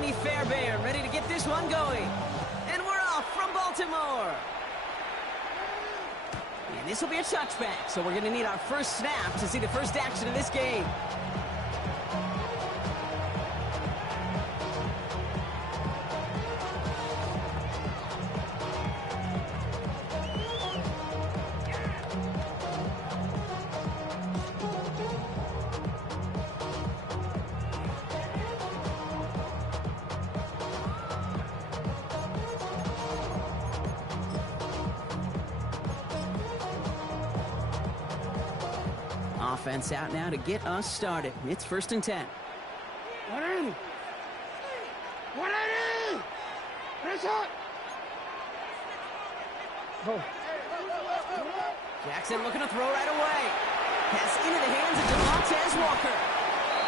Jamie Fairbairn ready to get this one going. And we're off from Baltimore. And this will be a touchback, so we're going to need our first snap to see the first action of this game. Offense out now to get us started. It's 1st and 10. 180. 180. Nice shot. Oh. Jackson looking to throw right away. Pass into the hands of Demontez Walker.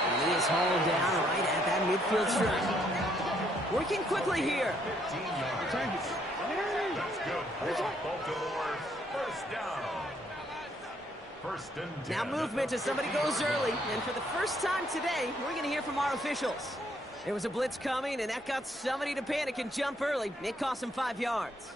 And he is hauled down right at that midfield stripe. Working quickly here. 15 yards. That's good. Baltimore, first down. 1st and 10. Now movement as somebody goes early. And for the first time today, we're going to hear from our officials. There was a blitz coming, and that got somebody to panic and jump early. It cost them 5 yards.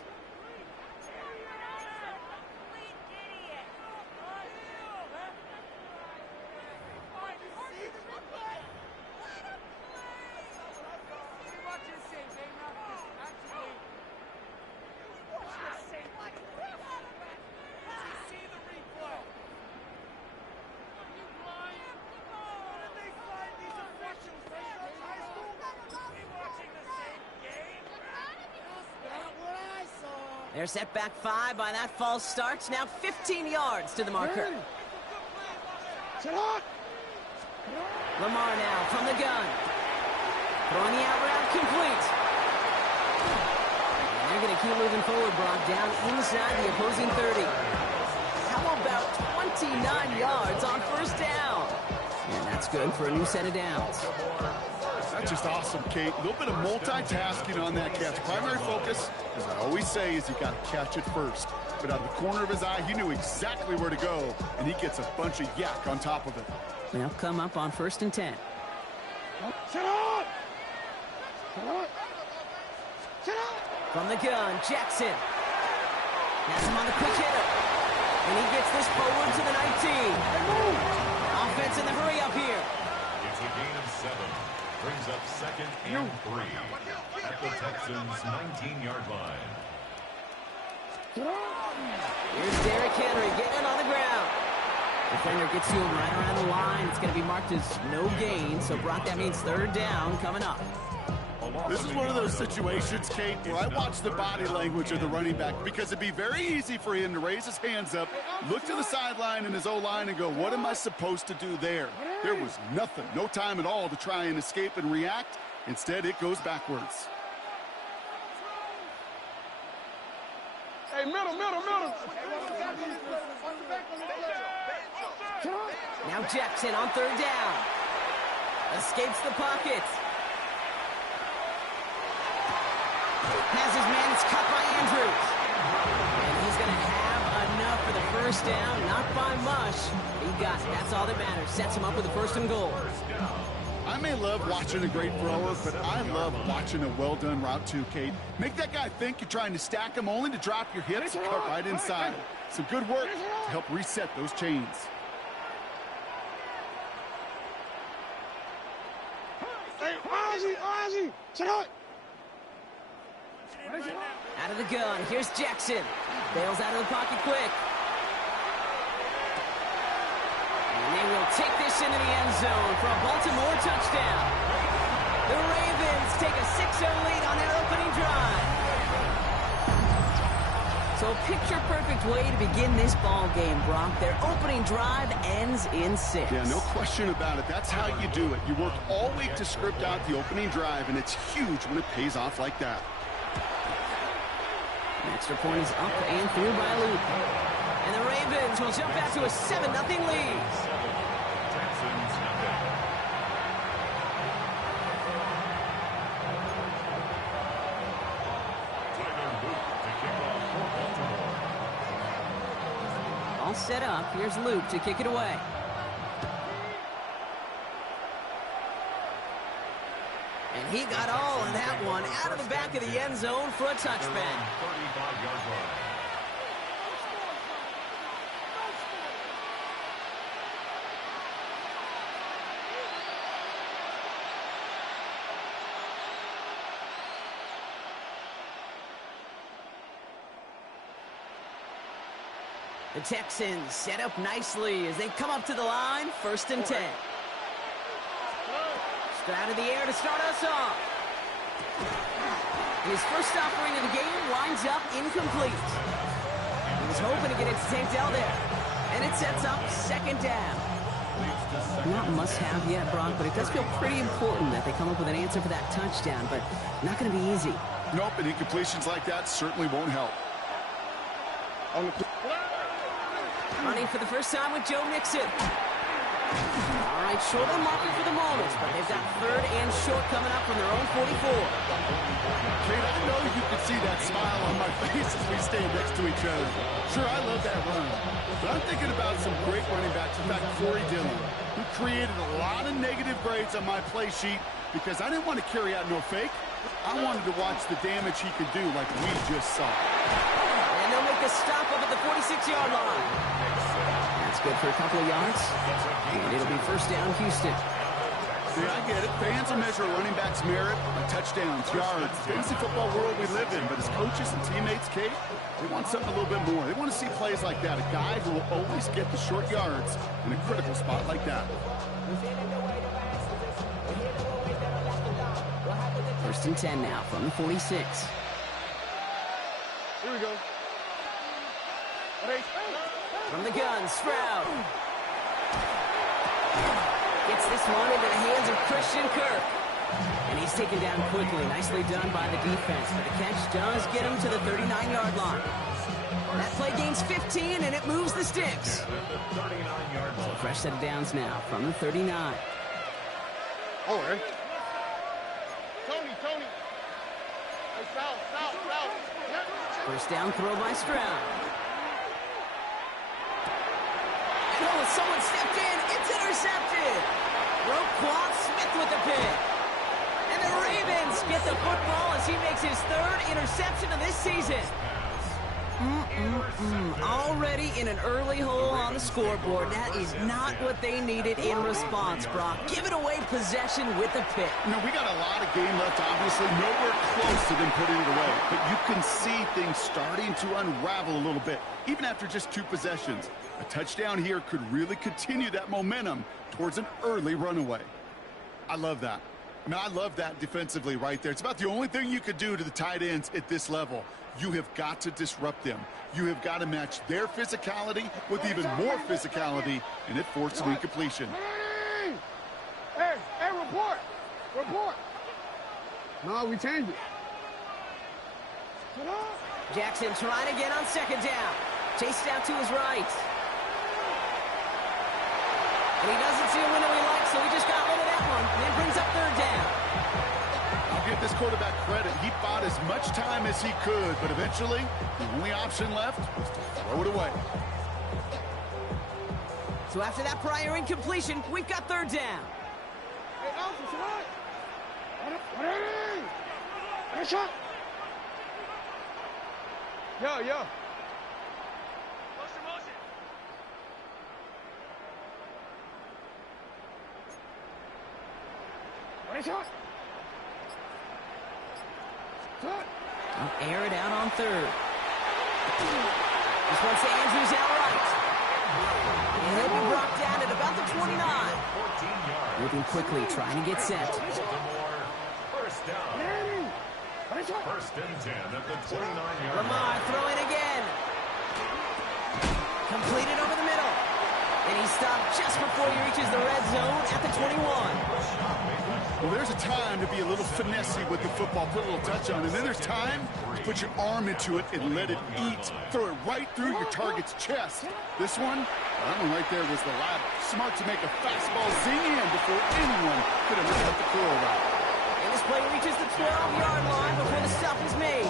They're set back 5 by that false start. Now 15 yards to the marker. Lamar now from the gun. Throwing the out route complete. And they're going to keep moving forward, Brock, down inside the opposing 30. How about 29 yards on 1st down? And that's good for a new set of downs. That's just awesome, Kate. A little bit of multitasking on that catch. Primary focus, as I always say, is you got to catch it first. But out of the corner of his eye, he knew exactly where to go, and he gets a bunch of yak on top of it. They'll come up on 1st and 10. From the gun, Jackson. Has him on the quick hitter. And he gets this forward to the 19. Offense in the hurry up here. It's a gain of 7. Brings up 2nd and 3 at the Texans' 19-yard line. Here's Derrick Henry getting it on the ground. Defender gets to him right around the line. It's going to be marked as no gain. So, Brock, that means 3rd down coming up. This is one of those situations, Kate, where I watch the body language of the running back because it'd be very easy for him to raise his hands up, look to the sideline in his O-line and go, what am I supposed to do there? There was nothing, no time at all to try and escape and react. Instead, it goes backwards. Hey, middle. Now Jackson on 3rd down. Escapes the pocket. Has his man, it's cut by Andrews. And he's going to have enough for the 1st down, not by much. He got it. That's all that matters. Sets him up with a 1st and goal. I may love watching a great thrower, but I love watching a well-done route too, Kate. Make that guy think you're trying to stack him only to drop your hips and cut right inside. Some good work to help reset those chains. Hey, Ozzy, shut up. Out of the gun, here's Jackson. Bails out of the pocket quick. And they will take this into the end zone for a Baltimore touchdown. The Ravens take a 6-0 lead on their opening drive. So a picture-perfect way to begin this ball game, Brock. Their opening drive ends in 6. Yeah, no question about it. That's how you do it. You work all week to script out the opening drive, and it's huge when it pays off like that. An extra point is up and through by Luke. And the Ravens will jump out to a 7-0 lead. Texans nothing. All set up. Here's Luke to kick it away. And he got all of that one out of the back of the end zone for a touchback. 35-yard line. The Texans set up nicely as they come up to the line, 1st and 10. Out of the air to start us off. His first offering of the game winds up incomplete. He was hoping to get it to Tank Dell there. And it sets up 2nd down. Not must-have yet, Brock, but it does feel pretty important that they come up with an answer for that touchdown, but not going to be easy. Nope, and incompletions like that certainly won't help. Running for the first time with Joe Mixon. All right, short on marking for the moment, but they've got 3rd and short coming up from their own 44. Kate, I know you can see that smile on my face as we stand next to each other. Sure, I love that run, but I'm thinking about some great running backs. In fact, Corey Dillon, who created a lot of negative grades on my play sheet because I didn't want to carry out no fake. I wanted to watch the damage he could do like we just saw. And they'll make a stop up at the 46-yard line. That's good for a couple of yards. And it'll be 1st down, Houston. Yeah, I get it. Fans will measure a running back's merit by touchdowns, yards, fantasy football world we live in. But as coaches and teammates, Kate, they want something a little bit more. They want to see plays like that. A guy who will always get the short yards in a critical spot like that. 1st and 10 now from the 46. Here we go. From the gun, Stroud. Gets this one into the hands of Christian Kirk. And he's taken down quickly. Nicely done by the defense. But the catch does get him to the 39-yard line. That play gains 15, and it moves the sticks. So fresh set of downs now from the 39. Oh, hey. Tony. Hey, south. 1st down throw by Stroud. Oh, someone stepped in. It's intercepted. Roquan Smith with the pick. And the Ravens get the football as he makes his 3rd interception of this season. Already in an early hole on the scoreboard. That is not what they needed in response, Brock. Give it away possession with the pick. You know, we got a lot of game left, obviously. Nowhere close to them putting it away. But you can see things starting to unravel a little bit, even after just 2 possessions. A touchdown here could really continue that momentum towards an early runaway. I love that. I mean, I love that defensively right there. It's about the only thing you could do to the tight ends at this level. You have got to disrupt them. You have got to match their physicality with even more physicality, and it forced an incompletion. Hey, report. No, we changed it. Jackson trying again on 2nd down. Chased out to his right. And he doesn't see a window he likes, so he just got rid of that one. And then brings up 3rd down. I'll give this quarterback credit. He bought as much time as he could, but eventually, the only option left was to throw it away. So after that prior incompletion, we've got 3rd down. Hey, Alpha, tonight. What shot? Yeah. Shot. I'll air it out on 3rd. This one's to Andrews outright. And he'll be brought down at about the 29. Moving quickly, trying to get set. 1st down. 1st and 10 at the 29-yard line. Lamar throwing again. Completed over the middle. And he stopped just before he reaches the red zone at the 21. Well, there's a time to be a little finessey with the football, put a little touch on it. And then there's time to put your arm into it and let it eat. Throw it right through your target's chest. This one, that one right there was the ladder. Smart to make a fastball zing in before anyone could have cut the core right. And this play reaches the 12-yard line before the stop is made.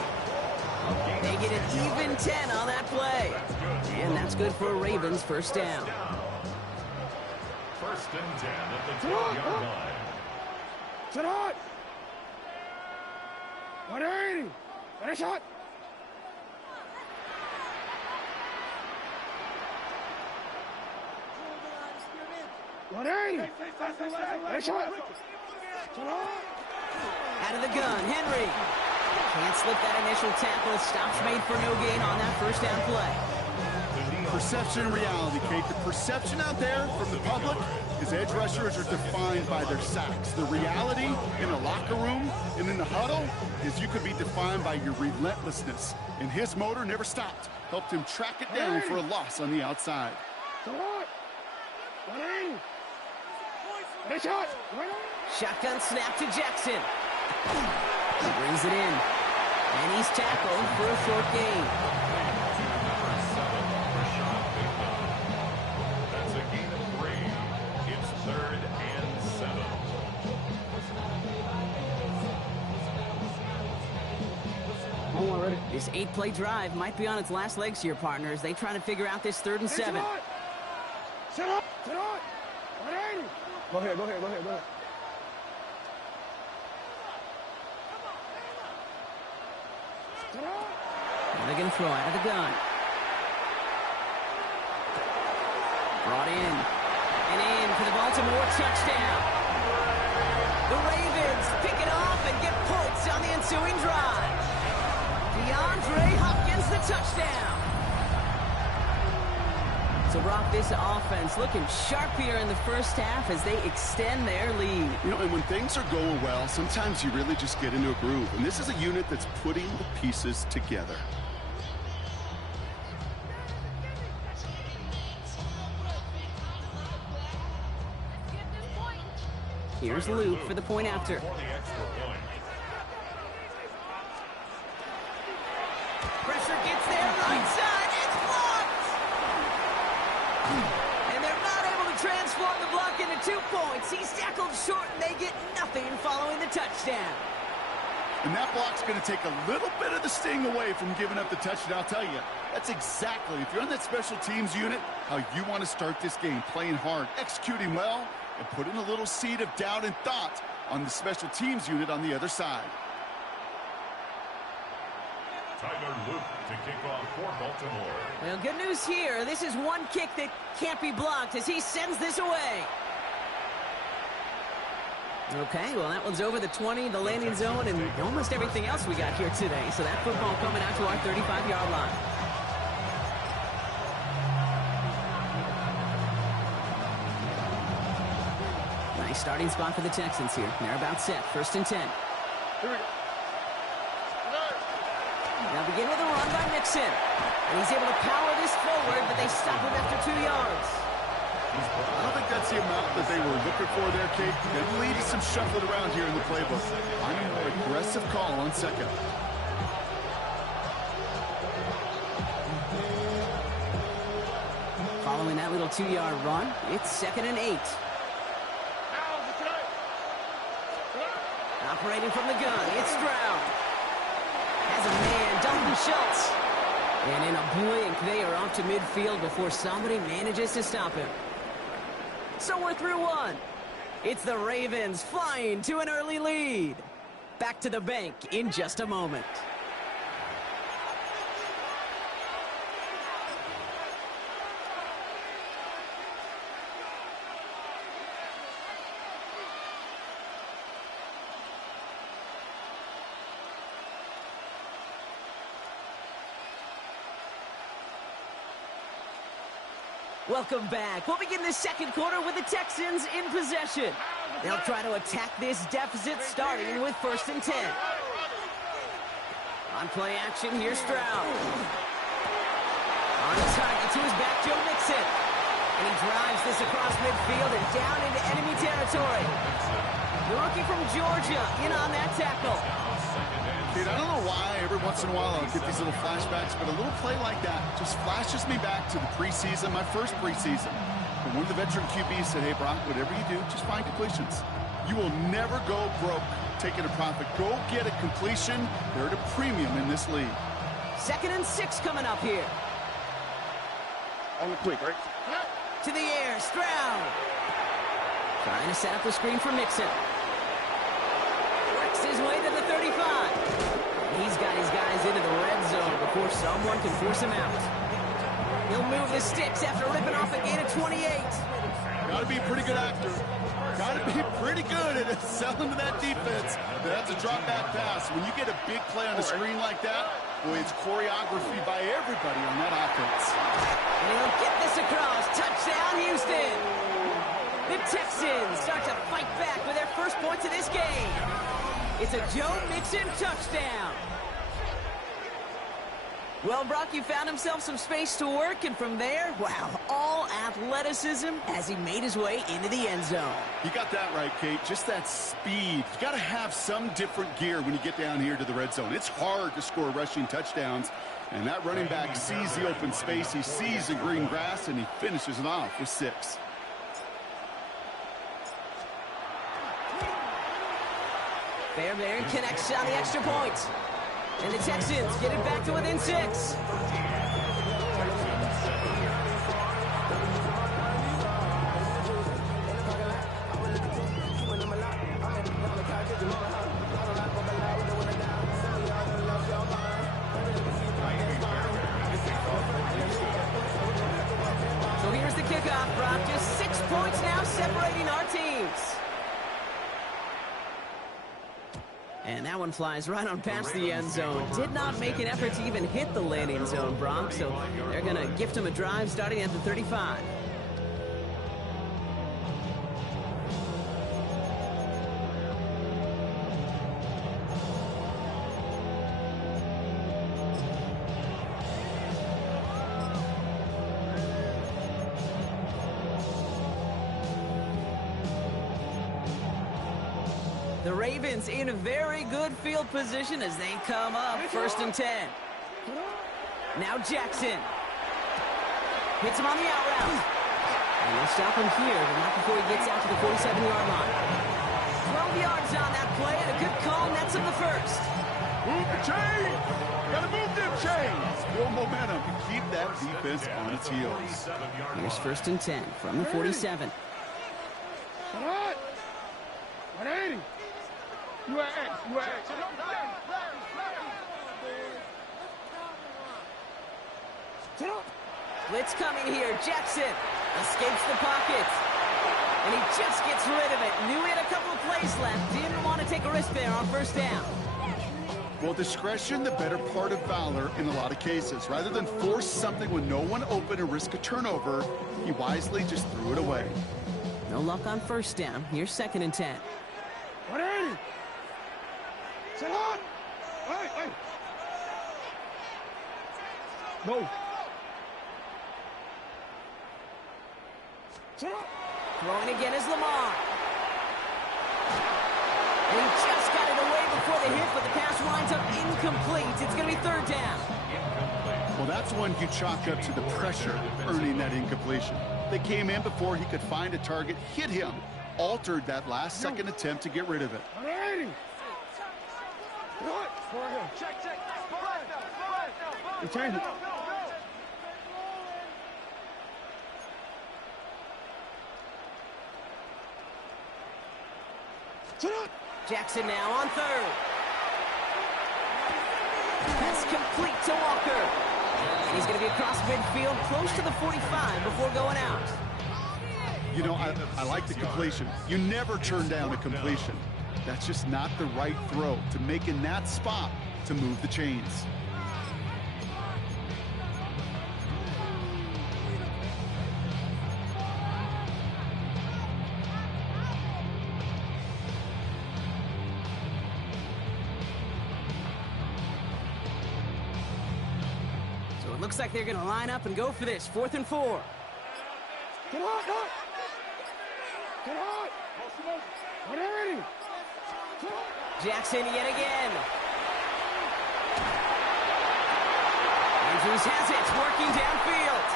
They get an even 10 on that play. And that's good for a Ravens 1st down. 1st and 10 at the 12-yard line. 180. Ready, shot. 180. Ready, shot. Out of the gun, Henry. Can't slip that initial tackle. Stops made for no gain on that first down play. Perception and reality, Kate. The perception out there from the public is edge rushers are defined by their sacks. The reality in a locker room and in the huddle is you could be defined by your relentlessness. And his motor never stopped. Helped him track it down for a loss on the outside. 180. Ready, shot. Shotgun snap to Jackson. Brings it in. And he's tackled for a short gain. That's a gain of 3. It's 3rd and 7. This 8-play drive might be on its last legs here, partners. They trying to figure out this 3rd and 7. Set up. 180. Go ahead. They're going to throw out of the gun. Brought in. And in for the Baltimore touchdown. The Ravens pick it off and get points on the ensuing drive. DeAndre Hopkins, the touchdown. So, Brock, this offense looking sharp here in the first half as they extend their lead. You know, and when things are going well, sometimes you really just get into a groove. And this is a unit that's putting the pieces together. Here's Luke for the point after. For the extra point. Pressure gets there, right side, it's blocked! And they're not able to transform the block into 2 points. He's tackled short and they get nothing following the touchdown. And that block's going to take a little bit of the sting away from giving up the touchdown. I'll tell you, that's exactly, if you're on that special teams unit, how you want to start this game. Playing hard, executing well, and putting a little seed of doubt and thought on the special teams unit on the other side. Tyler Luke to kick off for Baltimore. Well, good news here. This is one kick that can't be blocked as he sends this away. Okay, well, that one's over the 20, the landing zone, and almost everything else we got here today. So that football coming out to our 35-yard line. Nice starting spot for the Texans here. They're about set. 1st and 10. Here we go. Now begin with a run by Mixon. And he's able to power this forward, but they stop him after 2 yards. I don't think that's the amount that they were looking for there, Kate. They needed some shuffling around here in the playbook. I'm a more aggressive call on 2nd. Following that little 2-yard run, it's 2nd and 8. Operating from the gun, it's Stroud. Has a man, Dalton Schultz. And in a blink, they are off to midfield before somebody manages to stop him. So we're through 1. It's the Ravens flying to an early lead. Back to the bank in just a moment. Welcome back. We'll begin the 2nd quarter with the Texans in possession. They'll try to attack this deficit starting with 1st and 10. On play action, here's Stroud. On target to his back, Joe Mixon. And he drives this across midfield and down into enemy territory. The rookie from Georgia in on that tackle. Dude, I don't know why every once in a while I'll get these little flashbacks, but a little play like that just flashes me back to the preseason, my first preseason. And one of the veteran QBs said, hey, Brock, whatever you do, just find completions. You will never go broke taking a profit. Go get a completion. They're at a premium in this league. 2nd and 6 coming up here. On the quick, right? To the air, Stroud. Trying to set up the screen for Mixon. Works his way to the 35. He's got his guys into the red zone before someone can force him out. He'll move the sticks after ripping off a gain of 28. Got to be a pretty good actor. Got to be pretty good at selling to that defense. That's a drop back pass. When you get a big play on the screen like that, boy, it's choreography by everybody on that offense. And he'll get this across. Touchdown, Houston. The Texans start to fight back with their first points of this game. It's a Joe Mixon touchdown. Well, Brock, you found himself some space to work, and from there, wow, all athleticism as he made his way into the end zone. You got that right, Kate. Just that speed. You got to have some different gear when you get down here to the red zone. It's hard to score rushing touchdowns, and that running back sees the open space, he sees the green grass, and he finishes it off with 6. Fairbairn connects on the extra point. And the Texans get it back to within 6. So here's the kickoff, Brock. Just 6 points now separating our teams. And that one flies right on past the end zone. Did not make an effort to even hit the landing zone, Brock. So they're going to gift him a drive starting at the 35. The Ravens in a very good field position as they come up 1st and 10. Now Jackson. Hits him on the out route. And they'll stop him here, but not before he gets out to the 47-yard line. 12 yards on that play, and a good call nets him the first. Move the chains! Gotta move them chains! Build momentum to keep that defense on its heels. Here's 1st and 10 from the 47. Come on! 180! You at X, you at X. Blitz coming here. Jackson escapes the pocket. And he just gets rid of it. Knew he had a couple of plays left. Didn't want to take a risk there on 1st down. Well, discretion, the better part of valor in a lot of cases. Rather than force something with no one open and risk a turnover, he wisely just threw it away. No luck on 1st down. Here's 2nd and 10. 180! Sit on! Hey! Move! Sit up! Throwing again is Lamar. And he just got it away before the hit, but the pass winds up incomplete. It's going to be 3rd down. Well, that's one you chalk up to the pressure earning that incompletion. They came in before he could find a target, hit him, altered that last second attempt to get rid of it. 180! Check. You change it. Jackson now on 3rd. Pass complete to Walker. And he's going to be across midfield, close to the 45 before going out. You know, I like the completion. You never turn down a completion. That's just not the right throw to make in that spot to move the chains. So it looks like they're going to line up and go for this. 4th and 4. Get on! 180! Jackson yet again. Andrews has it, working downfield.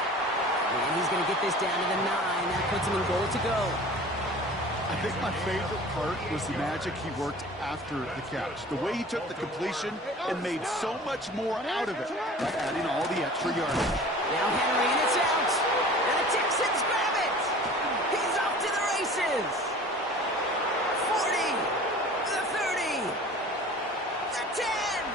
And he's going to get this down to the 9. That puts him in goal to go. I think my favorite part was the magic he worked after the catch. The way he took the completion and made so much more out of it by adding all the extra yardage. Now Henry, and it's out. And the Texans grab it. He's off to the races. 40, the 30, the 10.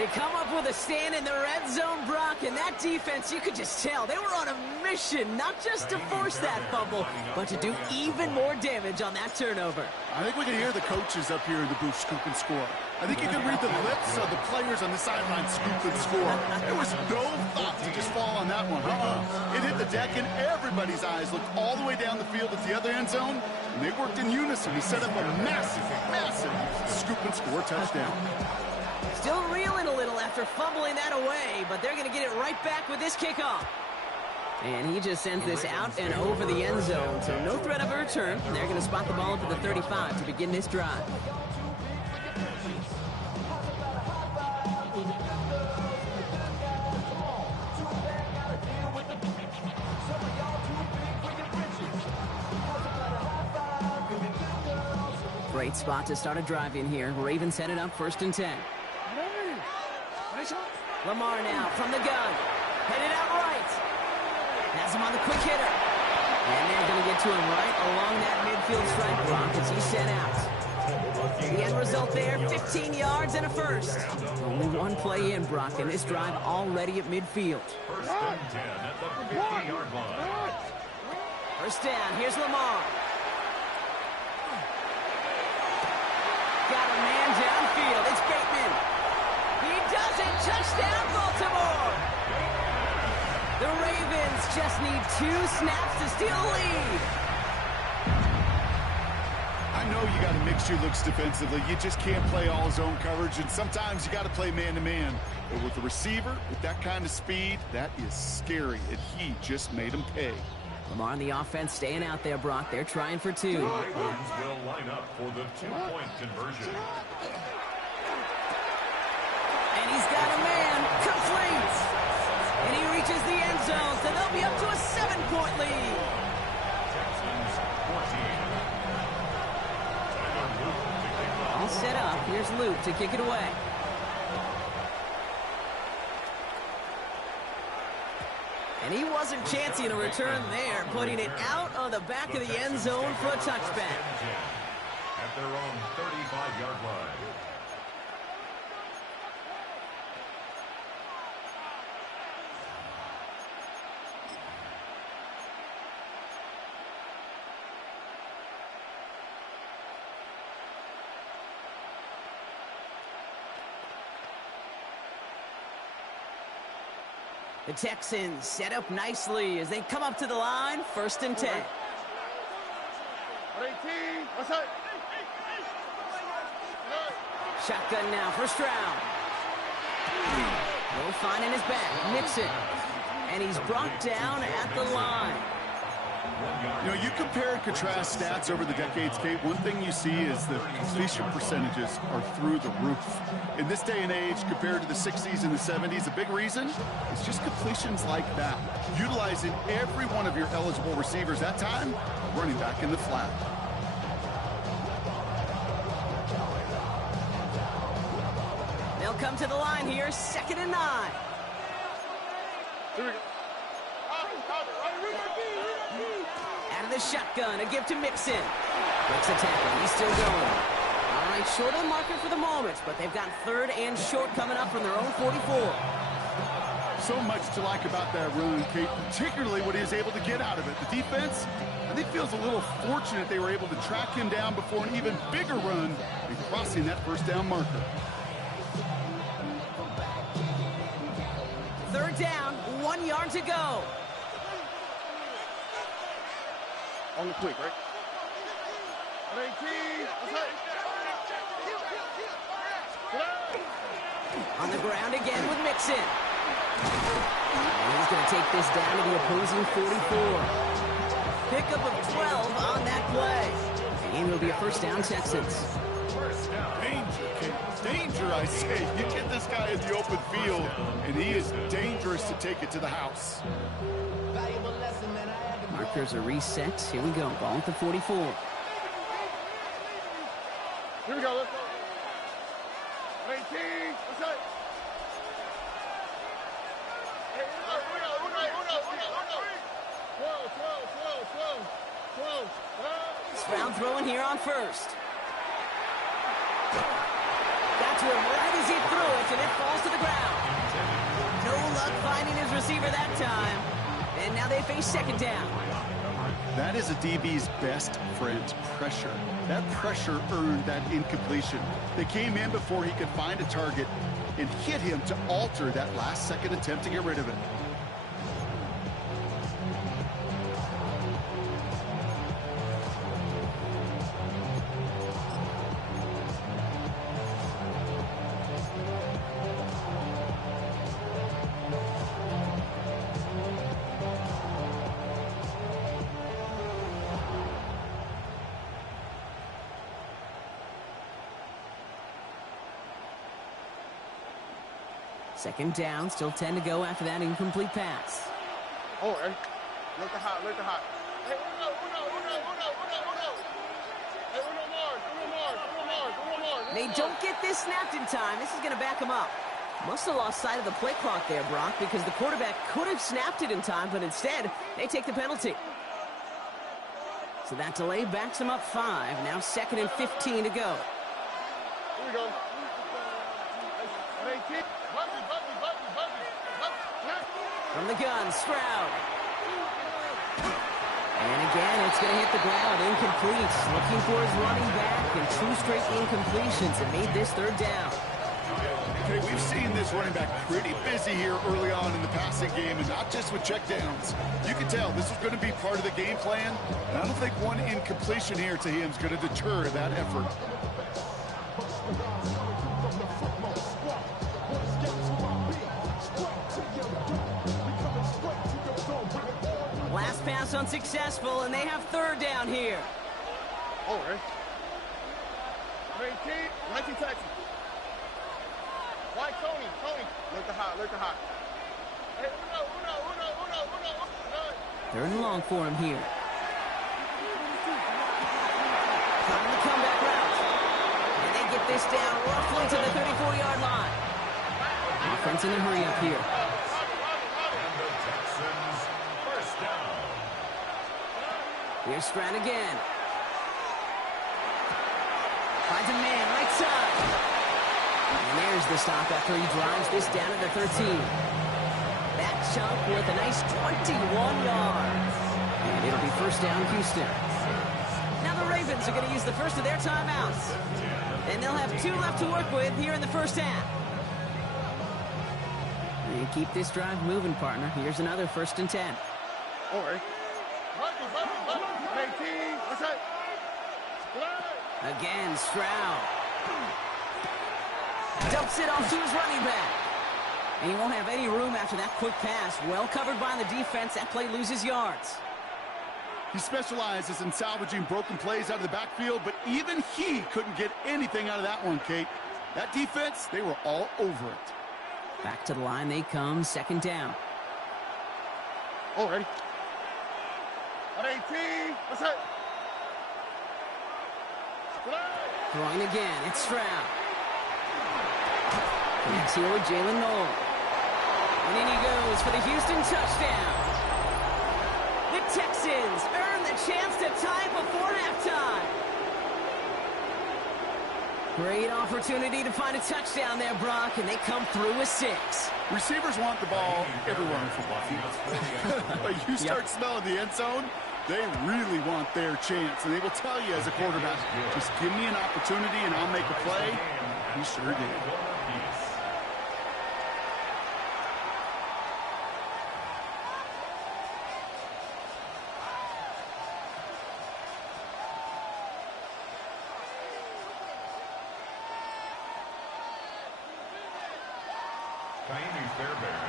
They come up with a stand in the red zone, Brock, and that defense, you could just tell, they were on a mission, not just to force that fumble, but to do even more damage on that turnover. I think we can hear the coaches up here in the booth scoop and score. I think you can read the lips of the players on the sideline scoop and score. There was no thought to just fall on that one. It hit the deck, and everybody's eyes looked all the way down the field at the other end zone, and they worked in unison to set up a massive, massive scoop and score touchdown. Still reeling a little after fumbling that away, but they're going to get it right back with this kickoff. And he just sends this out and over the end zone, so no threat of a return. They're going to spot the ball up at the 35 to begin this drive. Great spot to start a drive in here. Ravens set it up 1st and 10. Lamar now from the gun. Headed out right. Has him on the quick hitter. And they're going to get to him right along that midfield stripe block as he's sent out. The end result there, 15 yards and a first. Only one play in, Brock, and this drive already at midfield. 1st and 10 at the 50-yard line. First down, here's Lamar. Got a man downfield. It's Bateman. He does it. Touchdown, Baltimore. The Ravens just need 2 snaps to steal a lead. I know you got to mix your looks defensively. You just can't play all zone coverage, and sometimes you got to play man-to-man. But with the receiver, with that kind of speed, that is scary, and he just made him pay. Lamar on the offense staying out there, Brock. They're trying for 2. The Ravens will line up for the 2-point conversion. And he's got a man. Complete. And he reaches the end zone, so they'll be up to a 7-point lead. Texans 14. All set up. Here's Luke to kick it away. And he wasn't chancing a return there, putting it out on the back of the end zone for a touchback. At their own 35-yard line. The Texans set up nicely as they come up to the line, 1st and 10. Shotgun now, first round. No fine in his back, Mixon. And he's brought down at the line. You know, you compare and contrast stats over the decades, Kate. One thing you see is the completion percentages are through the roof. In this day and age, compared to the 60s and the 70s, a big reason is just completions like that. Utilizing every one of your eligible receivers that time, running back in the flat. They'll come to the line here, 2nd and 9. Here we go. Out of the shotgun, a give to Mixon. Breaks a tackle, he's still going. All right, short on marker for the moment, but they've got 3rd and short coming up from their own 44. So much to like about that run, Kate, particularly what he was able to get out of it. The defense, I think, feels a little fortunate they were able to track him down before an even bigger run and crossing that 1st down marker. 3rd down, 1 yard to go. On the quick, right? 18. On the ground again with Mixon. And he's going to take this down to the opposing 44. Pickup of 12 on that play. And it'll be a 1st down, Texans. Danger, Kate. Danger, I say. You get this guy in the open field, and he is dangerous to take it to the house. Markers are reset. Here we go. Ball at the 44. Here we go. Let's go. 18. Let's go. Hey, Stroud throwing here on 1st. Got to him right as he threw it, and it falls to the receiver that time. And now they face second down. That is a DB's best friend, pressure. That pressure earned that incompletion. They came in before he could find a target and hit him to alter that last-second attempt to get rid of it. Second down, still 10 to go after that incomplete pass. Oh, hey. Look hot, look hot. Hey, Mars. They don't get this snapped in time. This is going to back them up. Must have lost sight of the play clock there, Brock, because the quarterback could have snapped it in time, but instead, they take the penalty. So that delay backs them up 5. Now 2nd and 15 to go. Here we go. From the gun, Stroud. And again, it's going to hit the ground. Incomplete. Looking for his running back, and 2 straight incompletions that made this 3rd down. Okay, we've seen this running back pretty busy here early on in the passing game, and not just with checkdowns. You can tell this is going to be part of the game plan, and I don't think one incompletion here to him is going to deter that effort. Last pass unsuccessful, and they have 3rd down here. Oh, hey. 19 Texans. Why Tony? Look hot. Hey, Uno. 3rd and long for him here. Trying the comeback route. And they get this down roughly to the 34-yard line. Offense in a hurry up here. Here's Stroud again. Finds a man, right side. And there's the stop after he drives this down at the 13. That chunk with a nice 21 yards. And it'll be 1st down, Houston. Now the Ravens are going to use the first of their timeouts. And they'll have 2 left to work with here in the 1st half. And keep this drive moving, partner. Here's another 1st and 10. All right. Again, Stroud. Dumps it off to his running back. And he won't have any room after that quick pass. Well covered by the defense. That play loses yards. He specializes in salvaging broken plays out of the backfield, but even he couldn't get anything out of that one, Kate. That defense, they were all over it. Back to the line they come, 2nd down. Already. 18. What's that? Throwing again, it's Stroud. Connects here with Jalen Noel. And in he goes for the Houston touchdown. The Texans earn the chance to tie before halftime. Great opportunity to find a touchdown there, Brock, and they come through with 6. Receivers want the ball everywhere on the football field. But you start smelling the end zone, they really want their chance. And they will tell you as a quarterback, just give me an opportunity and I'll make a play. He sure did.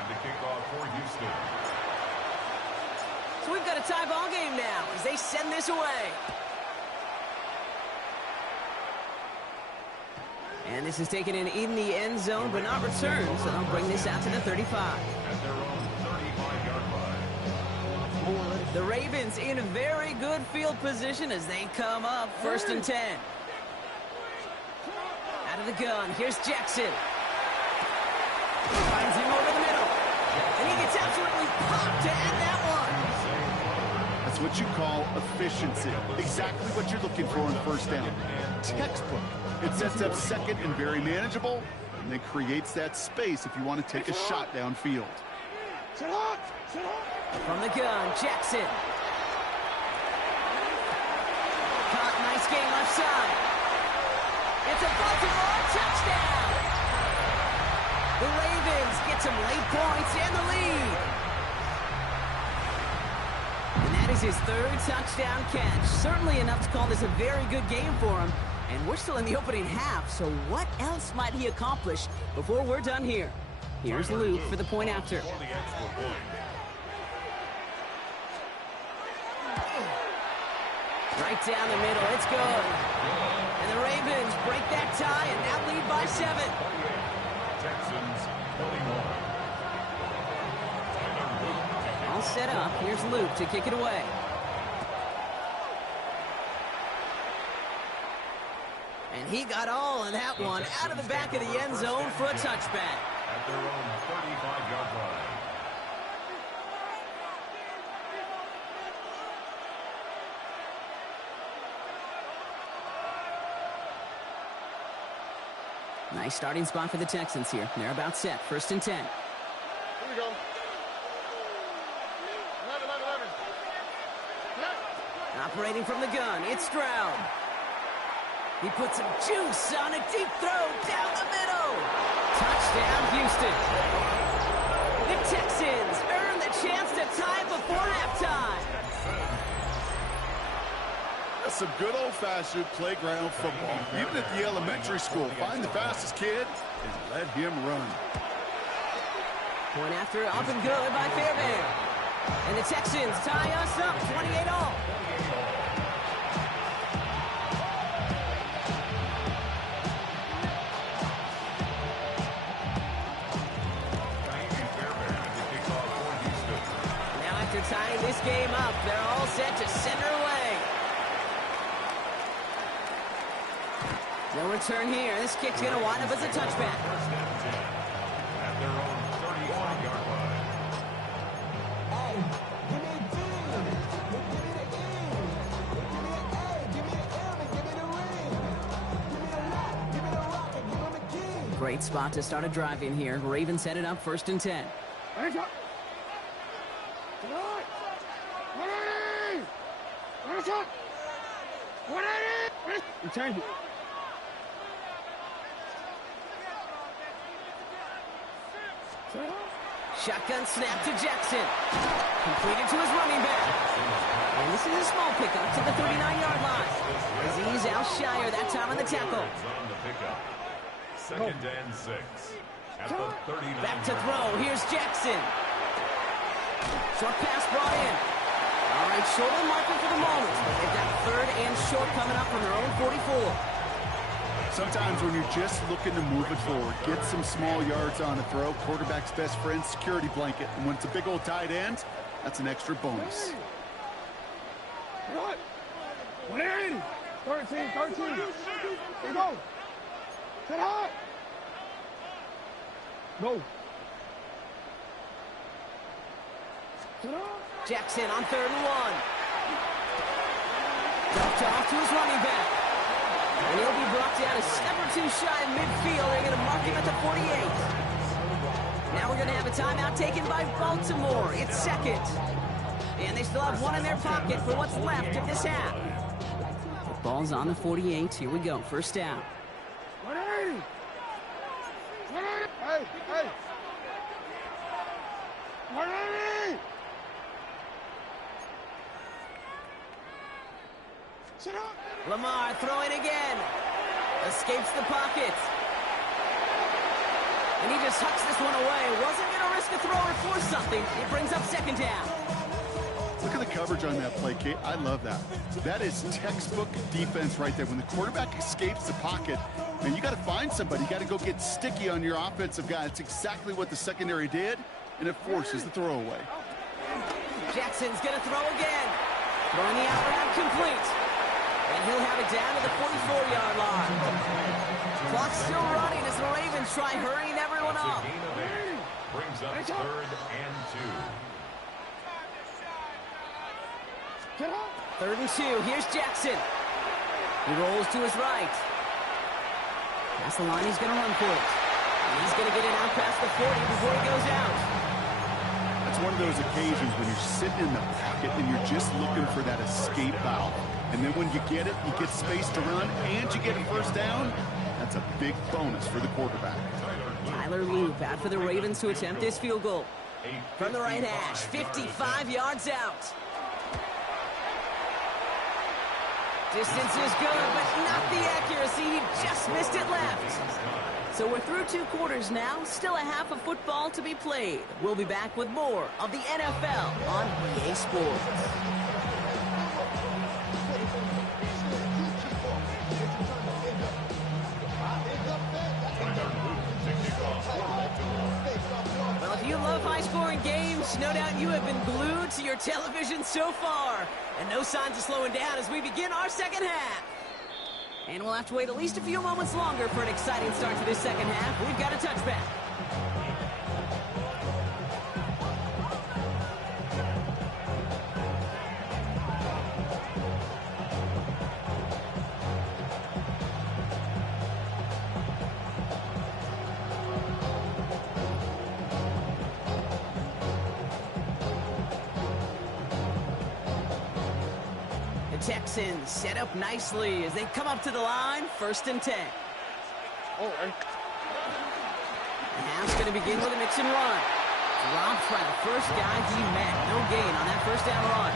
To kick off for Houston. So we've got a tie ball game now as they send this away. And this is taken in the end zone, but not returned, so they'll bring this out to the 35. At their own 35-yard line. The Ravens in a very good field position as they come up, 1st and 10. Out of the gun, here's Jackson. Finds him over the middle. And he gets absolutely popped to end that one. That's what you call efficiency. Exactly what you're looking for in 1st down. Textbook. It sets up 2nd and very manageable, and then creates that space if you want to take a shot downfield. From the gun, Jackson. Caught, nice game left side. It's a Baltimore touchdown. The Ravens get some late points and the lead. And that is his third touchdown catch. Certainly enough to call this a very good game for him. And we're still in the opening half, so what else might he accomplish before we're done here? Here's Luke for the point after. Right down the middle, it's good. And the Ravens break that tie and now lead by 7. Texans 21. All set up, here's Luke to kick it away. And he got all of that one out of the back of the end zone for a touchback. At their own 35-yard line. Nice starting spot for the Texans here. They're about set. 1st and 10. Here we go. 11. Operating from the gun, it's Stroud. He puts some juice on a deep throw down the middle. Touchdown, Houston. The Texans earn the chance to tie before halftime. That's some good old-fashioned playground football. Even at the elementary school, find the fastest kid and let him run. Point after up and good by Fairbairn. And the Texans tie us up 28-all. Tying this game up, they're all set to send her away. No return here. This kick's going to wind up as a touchback. At their own 35-yard line. Great spot to start a drive in here. Ravens set it up 1st and 10. Change it. Shotgun snap to Jackson. Completed to his running back. And this is a small pickup to the 39-yard line. Aziz Al-Shire that time on the tackle. On the pickup. 2nd and 6. At the 39. Back to throw. Here's Jackson. Short pass brought in. All right, short on marker for the moment. But they've got 3rd and short coming up from their own 44. Sometimes when you're just looking to move it forward, get some small yards on a throw, quarterback's best friend, security blanket. And when it's a big old tight end, that's an extra bonus. What? 180. 13. Here we go. Set high. Go. Jackson on 3rd and 1. Dropped off to his running back. And he'll be brought down a step or two shy of midfield. They're going to mark him at the 48. Now we're going to have a timeout taken by Baltimore. It's 2nd. And they still have one in their pocket for what's left of this half. The ball's on the 48. Here we go. 1st down. 180. Hey. 180. Sit up. Lamar throwing again. Escapes the pocket. And he just hucks this one away. Wasn't going to risk a throw or force something. It brings up 2nd down. Look at the coverage on that play, Kate. I love that. That is textbook defense right there. When the quarterback escapes the pocket, man, you got to find somebody. You got to go get sticky on your offensive guy. It's exactly what the secondary did, and it forces the throwaway. Jackson's going to throw again. Throwing the out route complete. And he'll have it down to the 44-yard line. Clock's still running as the Ravens try hurrying everyone up. Brings up 3rd and 2. 3rd and 2. Here's Jackson. He rolls to his right. Past the line, he's going to run for it. And he's going to get it out past the 40 before he goes out. one of those occasions when you're sitting in the pocket and you're just looking for that escape valve. And then when you get it, you get space to run, and you get a first down. That's a big bonus for the quarterback. Tyler Loop out for the Ravens to attempt this field goal. From the right hash, 55 yards out. Distance is good, but not the accuracy. He just missed it left. So we're through 2 quarters now. Still a half of football to be played. We'll be back with more of the NFL on EA Sports. Well, if you love high-scoring games, no doubt you have been glued to your television so far. And no signs of slowing down as we begin our second half. And we'll have to wait at least a few moments longer for an exciting start to this second half. We've got a touchback. Texans set up nicely as they come up to the line, 1st and 10. The half's going to begin with a mix and run. Dropped by the first guy he met. No gain on that first down run.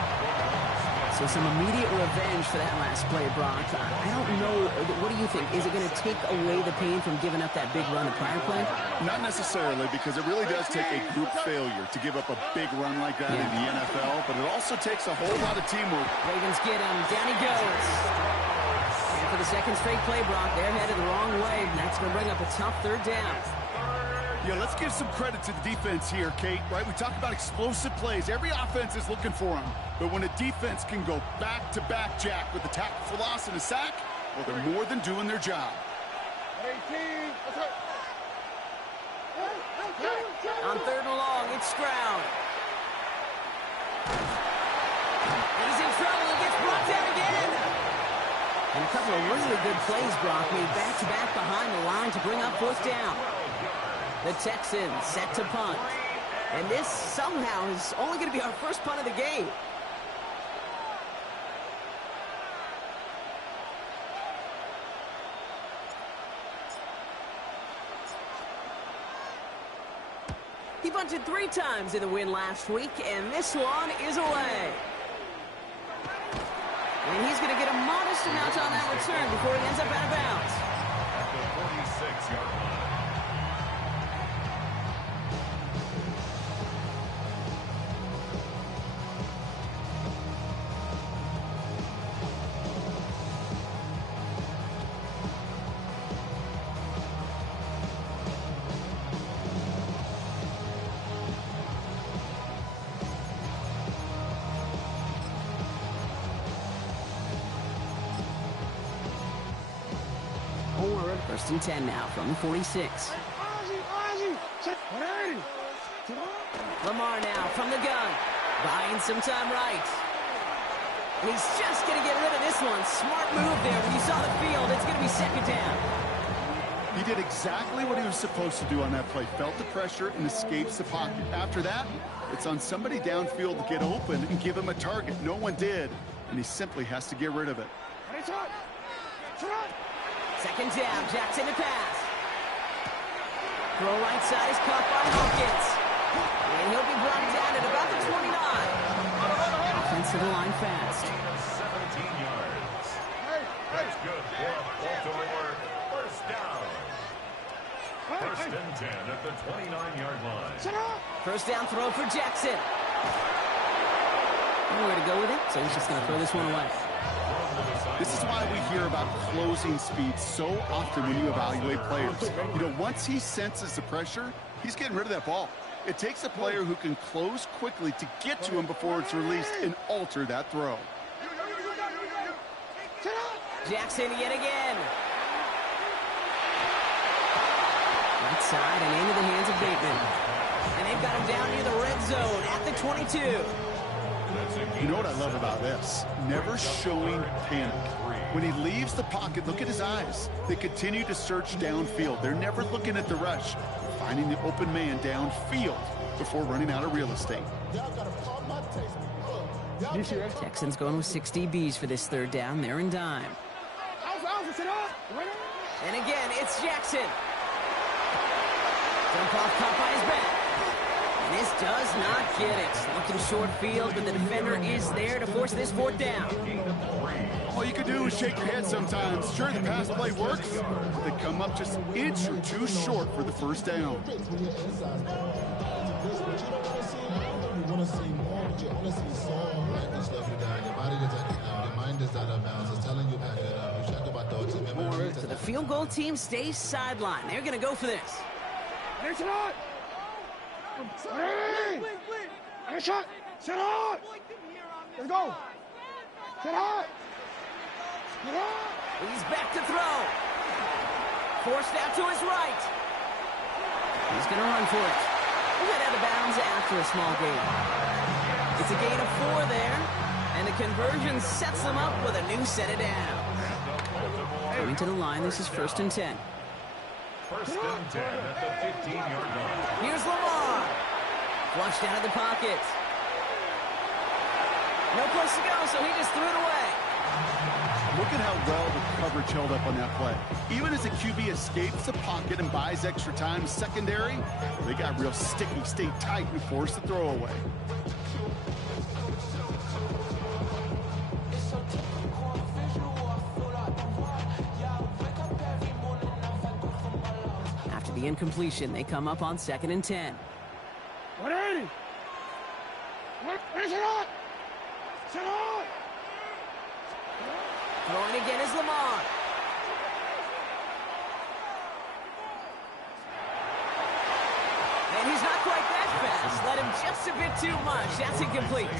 So some immediate revenge for that last play, Brock. I don't know. What do you think? Is it going to take away the pain from giving up that big run the prior play? Not necessarily, because it really does take a group failure to give up a big run like that in the NFL, but it also takes a whole lot of teamwork. Ravens get him. Down he goes. And for the second straight play, Brock, they're headed the wrong way. And that's going to bring up a tough 3rd down. Yeah, let's give some credit to the defense here, Kate, right? We talk about explosive plays. Every offense is looking for them. But when a defense can go back-to-back, Jack, with a tackle for loss and a sack, well, they're more than doing their job. 18. On 3rd and long, it's Stroud. He's in trouble and gets brought down again. And a couple of really good plays, Brock, made back-to-back behind the line to bring up 4th down. The Texans set to punt. And this somehow is only going to be our first punt of the game. He punted 3 times in the win last week, and this one is away. And he's going to get a modest amount on that return before he ends up out of bounds. At the 46-yard line. First and 10 now from the 46. Lamar now from the gun. Buying some time right. And he's just going to get rid of this one. Smart move there. When you saw the field, it's going to be 2nd down. He did exactly what he was supposed to do on that play. Felt the pressure and escapes the pocket. After that, it's on somebody downfield to get open and give him a target. No one did, and he simply has to get rid of it. 2nd down, Jackson to pass. Throw right side is caught by Hopkins. And he'll be brought down at about the 29. Offensive line fast. 17 yards. That's good for a Baltimore first down. 1st and 10 at the 29-yard line. First down throw for Jackson. Nowhere to go with it, so he's just going to throw this one away. This is why we hear about closing speed so often when you evaluate players. You know, once he senses the pressure, he's getting rid of that ball. It takes a player who can close quickly to get to him before it's released and alter that throw. Jackson yet again. Right side and into the hands of Bateman. And they've got him down near the red zone at the 22. You know what I love about this? Never showing panic. When he leaves the pocket, look at his eyes. They continue to search downfield. They're never looking at the rush. finding the open man downfield before running out of real estate. Texans going with 6 DBs for this third down. They're in dime. And again, it's Jackson. Jump off caught by his back. And this does not get it. Looking short field, but the defender is there to force this fourth down. All you can do is shake your head sometimes. Sure, the pass play works, but they come up just an inch or two short for the first down. So the field goal team stays sidelined. They're going to go for this. Let's go! He's back to throw. Forced out to his right. He's going to run for it. He'll get out of bounds after a small gain. It's a gain of 4 there, and the conversion sets them up with a new set of downs. Coming to the line, this is 1st and 10. 1st and 10 at the 15-yard line. Here's Lamar. Flushed out of the pocket. No place to go, so he just threw it away. Look at how well the coverage held up on that play. Even as the QB escapes the pocket and buys extra time secondary, they got real sticky, stayed tight, and forced the throw away. After the incompletion, they come up on 2nd and 10. 180. Throwing again is Lamar. And he's not quite that fast. Let him just a bit too much. That's incomplete.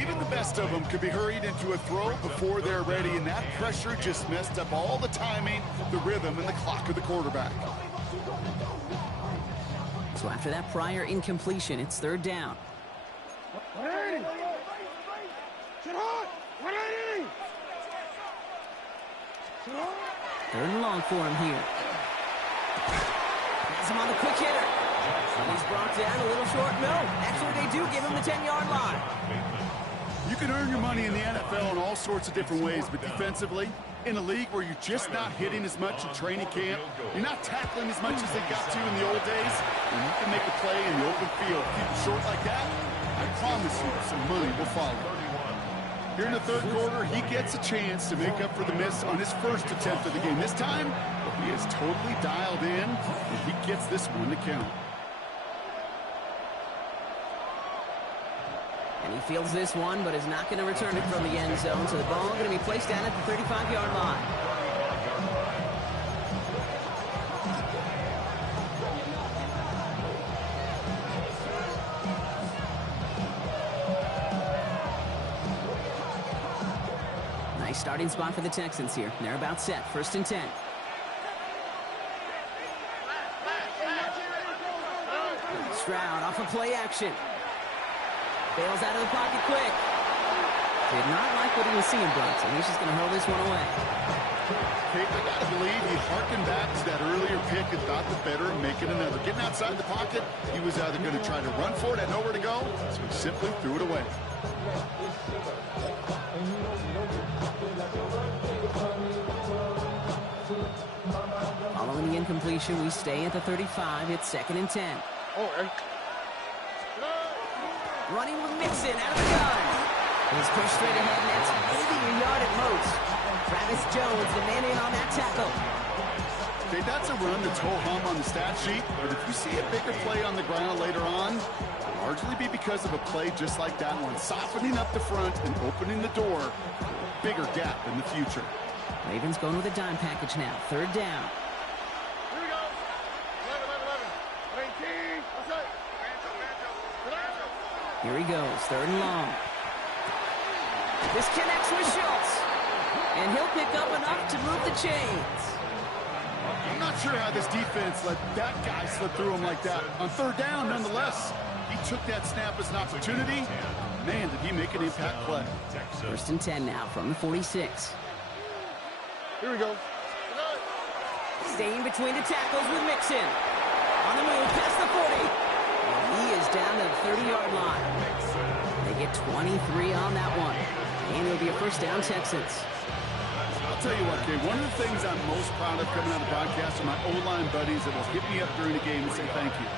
Even the best of them could be hurried into a throw before they're ready, and that pressure just messed up all the timing, the rhythm, and the clock of the quarterback. So after that prior incompletion, it's 3rd down. 180. 180. 3rd and long for him here. Has him on the quick hitter. And he's brought down a little short. No, actually they do give him the 10-yard line. You can earn your money in the NFL in all sorts of different ways, but defensively, in a league where you're just not hitting as much in training camp, you're not tackling as much as they got to in the old days, and you can make a play in the open field. Keep it short like that, I promise you some money will follow. Here in the 3rd quarter, he gets a chance to make up for the miss on his first attempt of the game. This time, he is totally dialed in, and he gets this one to count. And he fields this one, but is not going to return it from the end zone. So the ball going to be placed down at the 35-yard line. Nice starting spot for the Texans here. They're about set. 1st and 10. Stroud off of play action. Bails out of the pocket quick. Did not like what he was seeing, Bronson. He's just going to hurl this one away. Kate, I got to believe he harkened back to that earlier pick and thought the better of making another. Getting outside the pocket, he was either going to try to run for it, had nowhere to go, so he simply threw it away. Following the incompletion, we stay at the 35. It's 2nd and 10. Running with Mixon out of the gun. He's pushed straight ahead, and that's maybe a yard at most. Travis Jones, the man in on that tackle. Okay, that's a run that's ho-hum on the stat sheet, but if you see a bigger play on the ground later on, it'll largely be because of a play just like that one, softening up the front and opening the door for a bigger gap in the future. Ravens going with a dime package now. 3rd down. Here we go. 11. Here he goes. 3rd and long. This connects with Schultz. And he'll pick up enough to move the chains. I'm not sure how this defense let that guy slip through him like that. On 3rd down, nonetheless, he took that snap as an opportunity. Man, did he make an impact play. 1st and 10 now from the 46. Here we go. Staying between the tackles with Mixon. 23 on that one. And it'll be a first down, Texans. I'll tell you what, Kay, one of the things I'm most proud of coming out of the broadcast are my O-line buddies that will hit me up during the game and say thank you.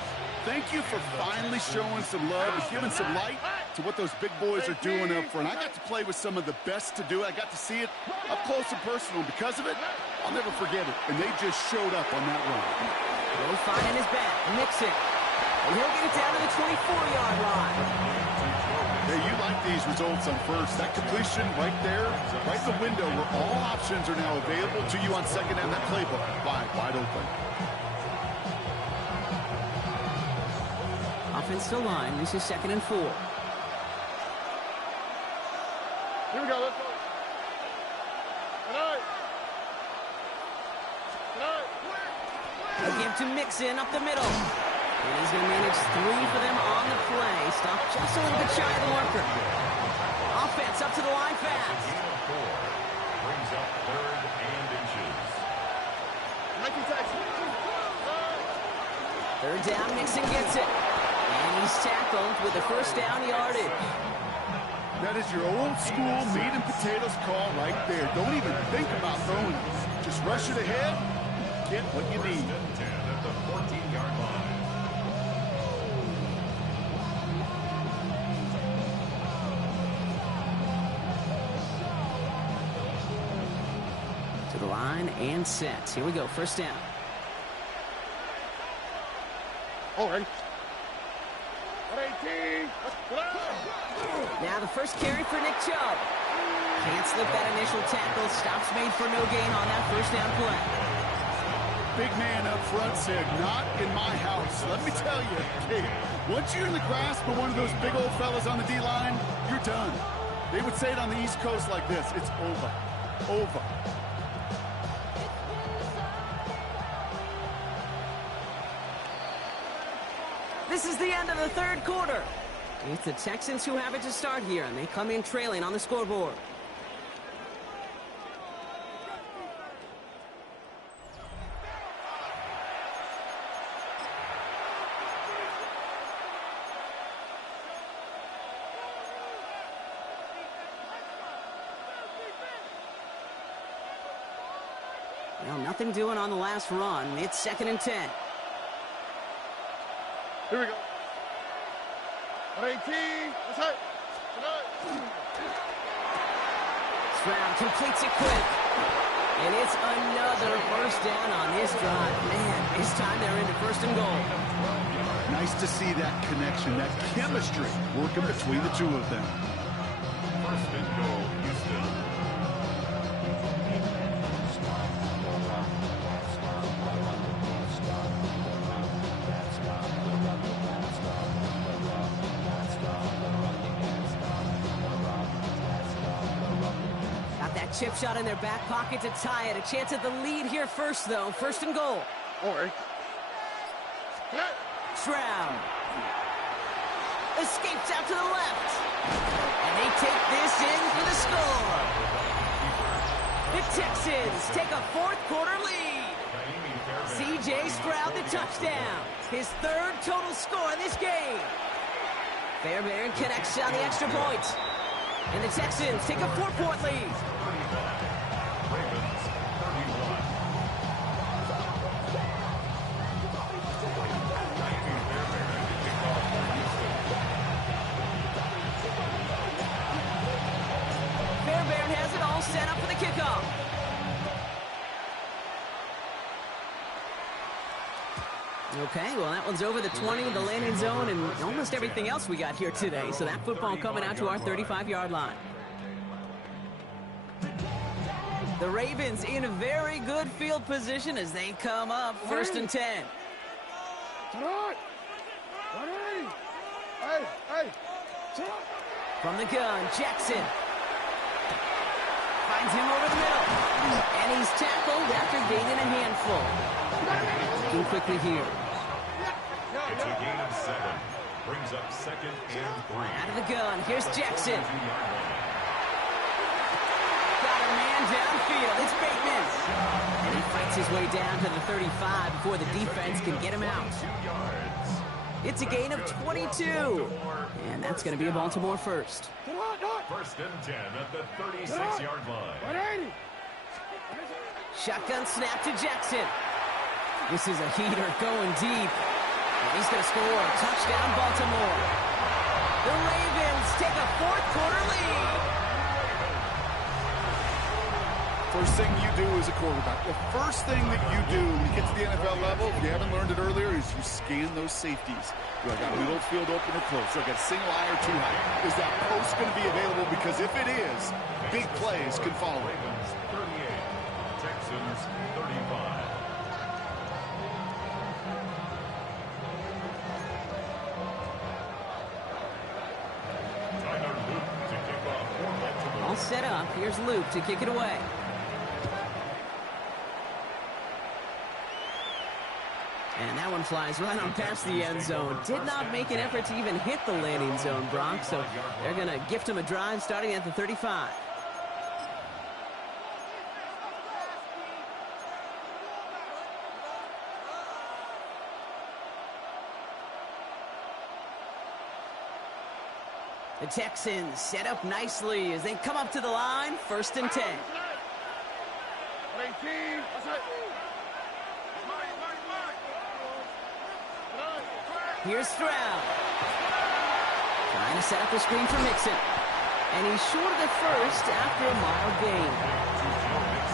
Thank you for finally showing some love and giving some light to what those big boys are doing up front. I got to play with some of the best to do it. I got to see it up close and personal. Because of it, I'll never forget it. And they just showed up on that run. Will find in his back, Mixon. And he'll get it down to the 24-yard line. Hey, you like these results on first. That completion right there, right the window where all options are now available to you on second down. That playbook wide open. Offensive line, this is 2nd and 4. Here we go, let's go. Tonight. A give to Mixon up the middle. And he's going to manage 3 for them on the play. Stop just a little bit shy of the marker. Offense up to the line fast. Gain of 4 brings up 3rd and inches. 19 Texans. 3rd down, Mixon gets it. And he's tackled with the first down yardage. That is your old school meat and potatoes call right there. Don't even think about throwing it. Just rush it ahead, get what you need. 1st and 10 at the 14-yard line. To the line and set. Here we go, first down. All right. 118. Now the first carry for Nick Chubb. Can't slip that initial tackle. Stops made for no gain on that first down play. Big man up front said, not in my house. Let me tell you, Kate, once you're in the grasp of one of those big old fellas on the D-line, you're done. They would say it on the East Coast like this, it's over. Over. This is the end of the 3rd quarter. It's the Texans who have it to start here, and they come in trailing on the scoreboard. Well, nothing doing on the last run. It's 2nd and 10. Here we go. 118. Let's hit. Tonight. Stroud completes it quick. And it's another first down on this drive. Man, this time they're into 1st and goal. Nice to see that connection, that chemistry working between the two of them. 1st and goal, Houston. Chip shot in their back pocket to tie it. A chance at the lead here first, though. 1st and goal. All right. Stroud. Escapes out to the left. And they take this in for the score. The Texans take a 4th quarter lead. C.J. Stroud the touchdown. His 3rd total score in this game. Fairbairn connects on the extra point. And the Texans take a 4-point lead. Ravens 31. Fairbairn has it all set up for the kickoff. Okay, well, that one's over the 20, the landing zone, and almost everything else we got here today. So that football coming out to our 35-yard line. The Ravens in a very good field position as they come up 1st and 10. Tonight. 180. Hey. Tonight. From the gun, Jackson. Finds him over the middle. And he's tackled after gaining a handful. Looking quickly here. It's a gain of 7. Brings up 2nd and 3. Out of the gun, here's Jackson. Got a man downfield, it's Bateman. And he fights his way down to the 35 before the defense can get him out. It's a gain of 22. And that's going to be a Baltimore first. First and 10 at the 36-yard line. Shotgun snap to Jackson. This is a heater going deep. And he's going to score. Touchdown, Baltimore. The Ravens take a fourth-quarter lead. First thing you do as a quarterback, the first thing that you do when you get to the NFL level, if you haven't learned it earlier, is you scan those safeties. Do I got middle field open or close? Do I got a single eye or too high? Is that post going to be available? Because if it is, big plays can follow. Ravens 38, Texans 35. All set up. Here's Luke to kick it away. And that one flies right on past the end zone. Did not make an effort to even hit the landing zone, Brock. So they're going to gift him a drive starting at the 35. The Texans set up nicely as they come up to the line. First and 10. Here's Stroud. Trying to set up a screen for Mixon. And he's short of the first after a mild gain.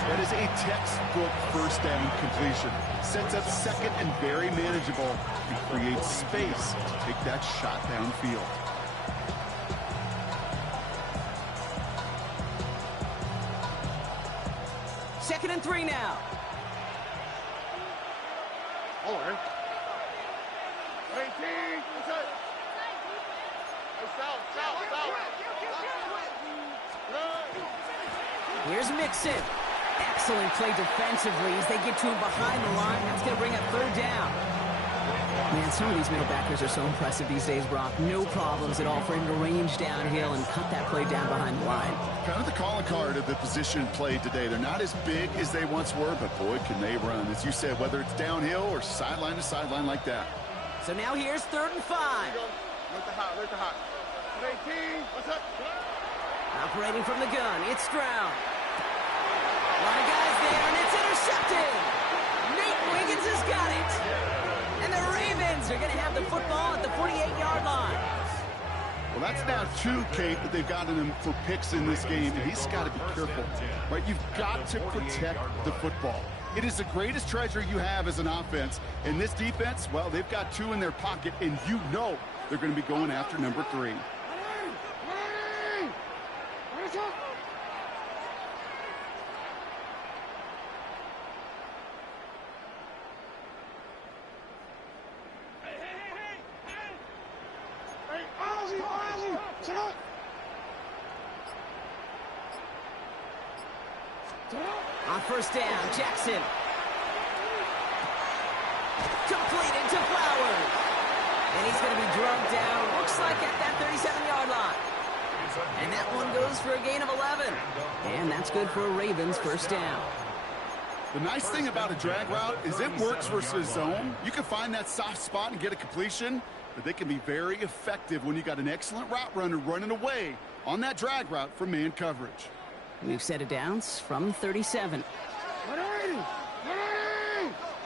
That is a textbook first down completion. Sets up second and very manageable and creates space to take that shot downfield. Second and 3 now. Here's Mixon. Excellent play defensively as they get to him behind the line. That's going to bring up third down. Man, some of these middle backers are so impressive these days, Brock. No problems at all for him to range downhill and cut that play down behind the line. Kind of the calling card of the position played today. They're not as big as they once were, but boy, can they run. As you said, whether it's downhill or sideline to sideline like that. So now here's 3rd and 5. Operating from the gun, it's Stroud. A lot of guys there, and it's intercepted. Nate Wiggins has got it. And the Ravens are going to have the football at the 48-yard line. Well, that's now 2, Kate, that they've gotten him for picks in this game, and he's got to be careful. Right? You've got to protect the football. It is the greatest treasure you have as an offense. And this defense, well, they've got 2 in their pocket, and you know they're going to be going after number 3. On first down, Jackson. Completed to Flowers. And he's going to be drugged down, looks like at that 37-yard line. And that one goes for a gain of 11. And that's good for a Ravens first down. The nice thing about a drag route is it works versus zone. You can find that soft spot and get a completion, but they can be very effective when you got an excellent route runner running away on that drag route from man coverage. We've set it down from 37.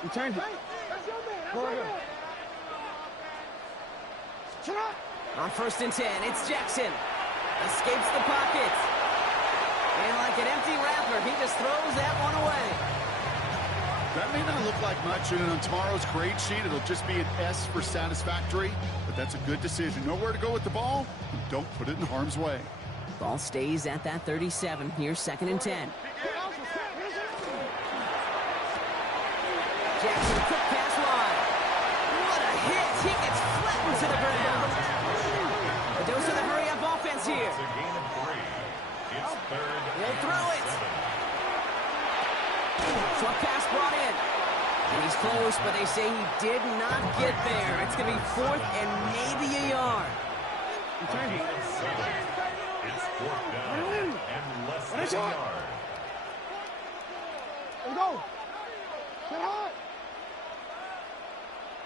Return. On first and 10, it's Jackson. Escapes the pocket. And like an empty wrapper, he just throws that one away. That may not look like much, and on tomorrow's grade sheet, it'll just be an S for satisfactory, but that's a good decision. Know where to go with the ball, and don't put it in harm's way. Ball stays at that 37. Here's 2nd and 10. Jackson, quick pass wide. What a hit. He gets flattened to the ground. A dose of the hurry-up offense here. It's a gain of 3. It's 3rd. He'll throw it. Short pass brought in. And he's close, but they say he did not get there. It's going to be 4th and maybe a yard. It's 4th down and less than a yard. Let's go. Get hot.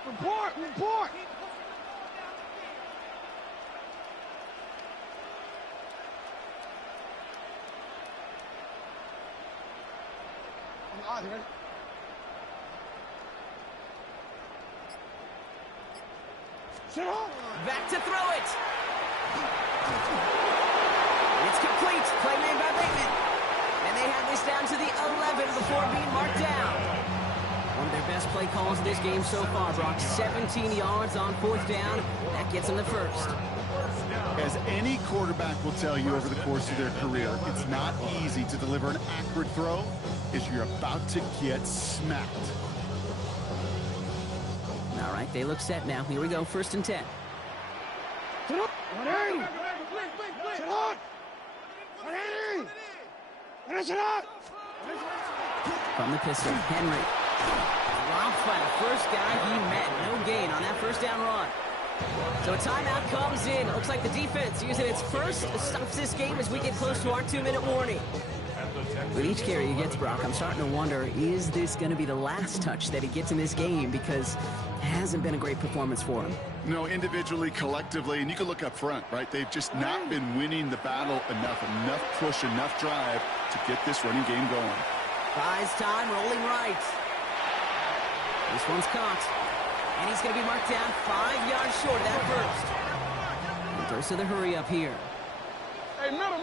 Report. Back to throw it. It's complete. Play made by Bateman. And they have this down to the 11 before being marked down. One of their best play calls this game so far, Brock. 17 yards on 4th down. That gets them the first. As any quarterback will tell you over the course of their career, it's not easy to deliver an accurate throw as you're about to get smacked. All right, they look set now. Here we go, 1st and 10. From the pistol, Henry. Dropped by the first guy he met. No gain on that 1st down run. So a timeout comes in. It looks like the defense using its first stops this game as we get close to our 2-minute warning. With each carry he gets, Brock, I'm starting to wonder, is this going to be the last touch that he gets in this game? Because it hasn't been a great performance for him. No, individually, collectively, and you can look up front, right? They've just not been winning the battle enough push, enough drive to get this running game going. Buys time, rolling right. This one's caught. And he's going to be marked down 5 yards short of that first. And throws to the hurry up here. Hey, middle.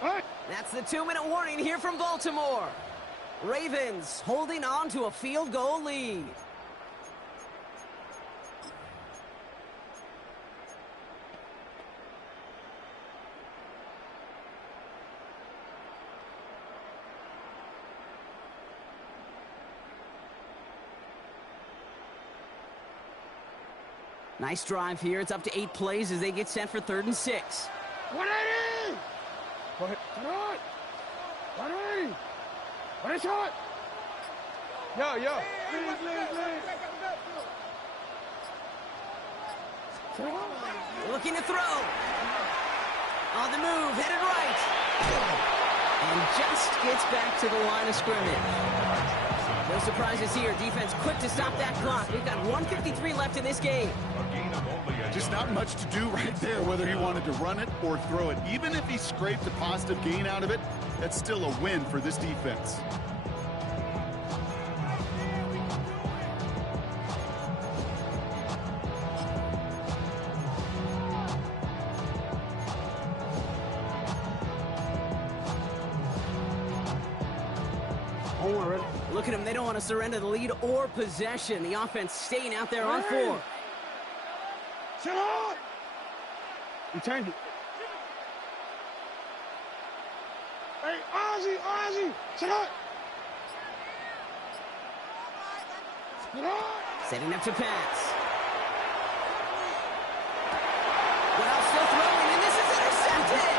Hey. That's the 2-minute warning here from Baltimore. Ravens holding on to a field goal lead. Nice drive here. It's up to 8 plays as they get set for 3rd and 6. 180! Go ahead. 180! What is shot? Yo. Looking to throw. On the move, headed right. And just gets back to the line of scrimmage. No surprises here. Defense quick to stop that clock. We've got 1:53 left in this game. Just not much to do right there, whether he wanted to run it or throw it. Even if he scraped a positive gain out of it, that's still a win for this defense. Look at them. They don't want to surrender the lead or possession. The offense staying out there on 4. Shut up! You change it. Hey, Ozzy! Shut up! Setting up to pass. Well, still throwing, and this is intercepted!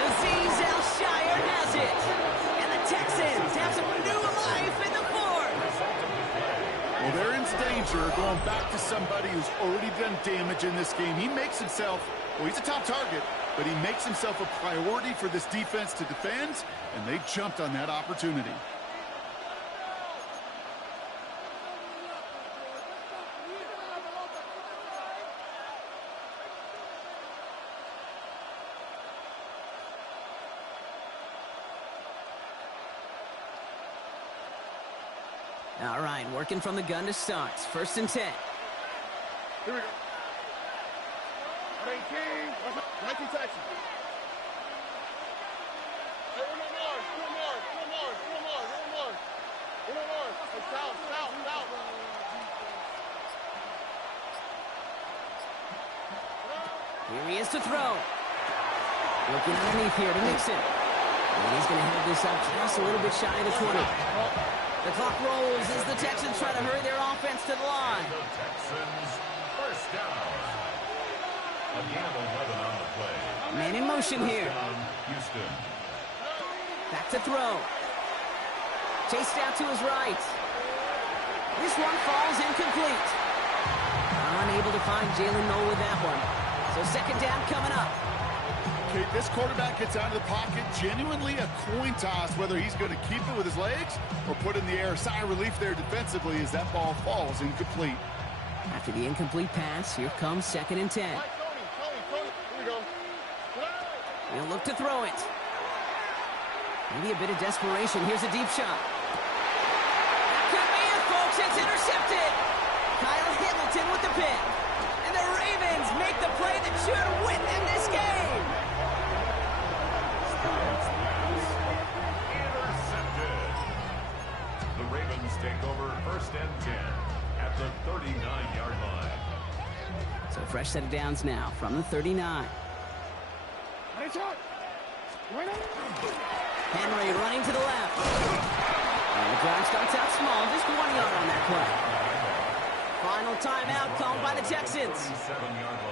Azeez Al-Shire has it. And the Texans have some new life in the 4th. Well, they're in danger going back to somebody who's already done damage in this game. He makes himself, well, he's a top target, but he makes himself a priority for this defense to defend, and they jumped on that opportunity. All right, working from the gun to start. 1st and 10. Here we go. 19 Texans. Hey, uno more. Hey, south. Here he is to throw. Looking underneath here to Mixon. And he's going to have this up just a little bit shy of the 20. The clock rolls as the Texans try to hurry their offense to the line. The Texans, 1st down. A gain of 11 on the play. Man in motion here. Houston. Back to throw. Chased out to his right. This one falls incomplete. Unable to find Jalen Noel with that one. So 2nd down coming up. Kate, this quarterback gets out of the pocket, genuinely a coin toss, whether he's going to keep it with his legs or put it in the air. Sigh of relief there defensively as that ball falls incomplete. After the incomplete pass, here comes 2nd and 10. Tony, here we go. He'll look to throw it. Maybe a bit of desperation. Here's a deep shot. That could be it, folks. It's intercepted. Kyle Hamilton with the pick. And the Ravens make the play that should win them this game. Intercepted. The Ravens take over 1st and 10 at the 39-yard line. So fresh set of downs now from the 39. Henry running to the left. And the drive starts out small, just 1 yard on that play. Final timeout called by the Texans,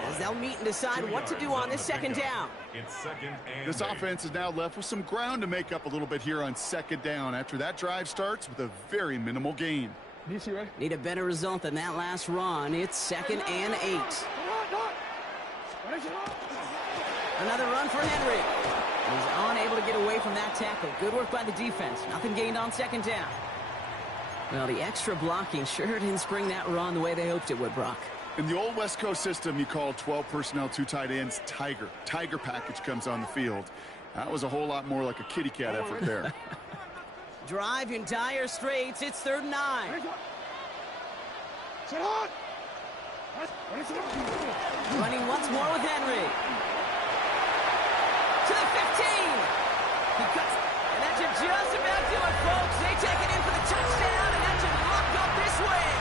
as they'll meet and decide what to do on this 2nd down. It's 2nd and This offense is now left with some ground to make up a little bit here on 2nd down after that drive starts with a very minimal gain. DC, ready? Need a better result than that last run. It's 2nd and 8. Another run for Henry. He's unable to get away from that tackle. Good work by the defense. Nothing gained on 2nd down. Well, the extra blocking sure didn't spring that run the way they hoped it would, Brock. In the old West Coast system, you call 12 personnel, 2 tight ends, Tiger. Tiger package comes on the field. That was a whole lot more like a kitty cat effort there. Drive in dire straits. It's 3rd and 9. Running once more with Henry. To the 15. He cuts, and that should just about do it, folks. They take it in for the touchdown, and that should lock up this win.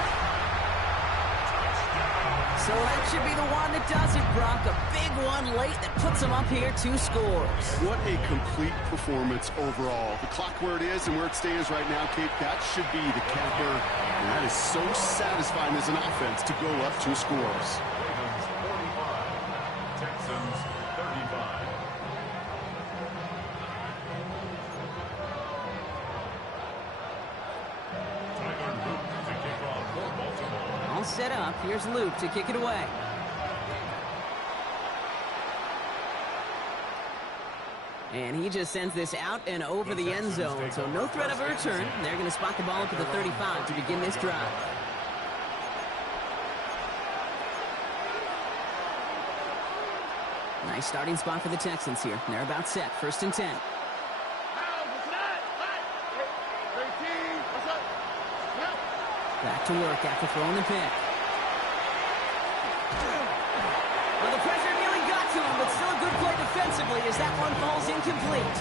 So that should be the one that does it, Brock. A big one late that puts them up here 2 scores. What a complete performance overall. The clock where it is and where it stands right now, Kate, that should be the capper. And that is so satisfying as an offense to go up 2 scores. Ravens 45, Texans 35. To kick off for Baltimore. All set up. Here's Luke to kick it away. And he just sends this out and over the end zone. So no threat of a return. They're going to spot the ball up at the 35 to begin this drive. Nice starting spot for the Texans here. They're about set. 1st and 10. Back to work after throwing the pick. Well, the pressure nearly got to him, but still a good play defensively as that one falls incomplete.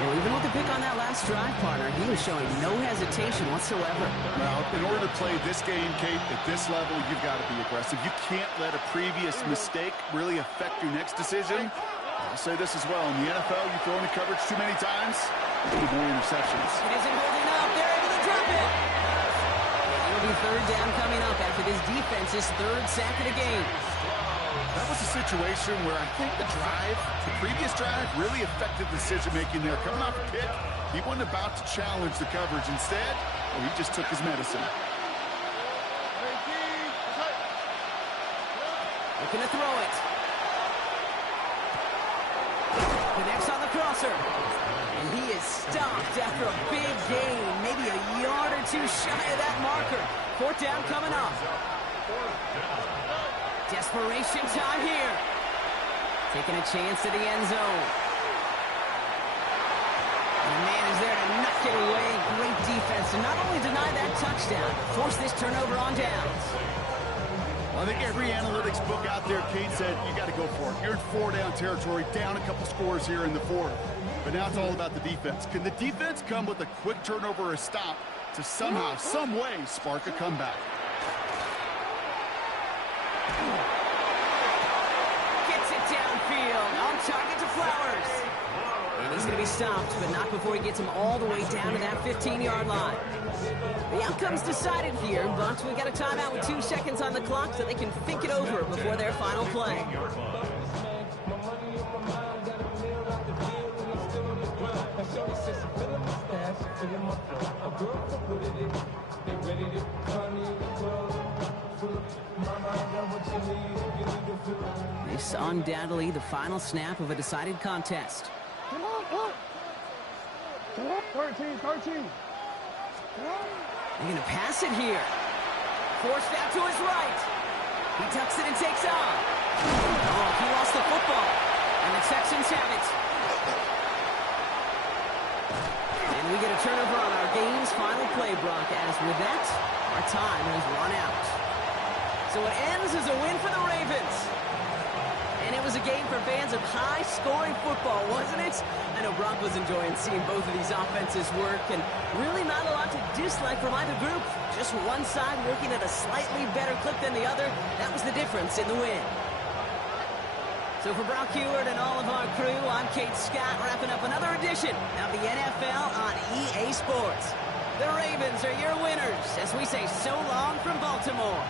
Well, even with the pick on that last drive, partner, he was showing no hesitation whatsoever. Well, in order to play this game, Kate, at this level, you've got to be aggressive. You can't let a previous mistake really affect your next decision. I'll say this as well. In the NFL, you throw into coverage too many times, you get more interceptions. It isn't holding up. They're able to drop it. It'll be 3rd down coming up after this defense's 3rd sack of the game. That was a situation where I think the previous drive, really affected decision-making there. Coming off a pick, he wasn't about to challenge the coverage. Instead, well, he just took his medicine. Looking to throw it. Connects on the crosser. And he is stopped after a big gain. Maybe a yard or 2 shy of that marker. 4th down coming up. Desperation time here. Taking a chance to the end zone. And the man is there to knock it away. Great defense to not only deny that touchdown, but force this turnover on downs. I think every analytics book out there, Kate, said you got to go for it. You're in 4-down territory, down a couple scores here in the 4th. But now it's all about the defense. Can the defense come with a quick turnover or a stop to somehow, some way, spark a comeback? Gets it downfield, on target to Flowers. And he's going to be stopped, but not before he gets him all the way down to that 15-yard line. The outcome's decided here, but we've got a timeout with 2 seconds on the clock so they can think it over before their final play. This undoubtedly the final snap of a decided contest. Come on, up. 13. Come on. They're going to pass it here. Forced out to his right. He tucks it and takes on. Oh, he lost the football. And the Texans have it. And we get a turnover on our game's final play, Brock, as with that, our time has run out. So it ends as a win for the Ravens. And it was a game for fans of high-scoring football, wasn't it? I know Brock was enjoying seeing both of these offenses work, and really not a lot to dislike from either group. Just one side working at a slightly better clip than the other. That was the difference in the win. So for Brock Heward and all of our crew, I'm Kate Scott, wrapping up another edition of the NFL on EA Sports. The Ravens are your winners, as we say so long from Baltimore.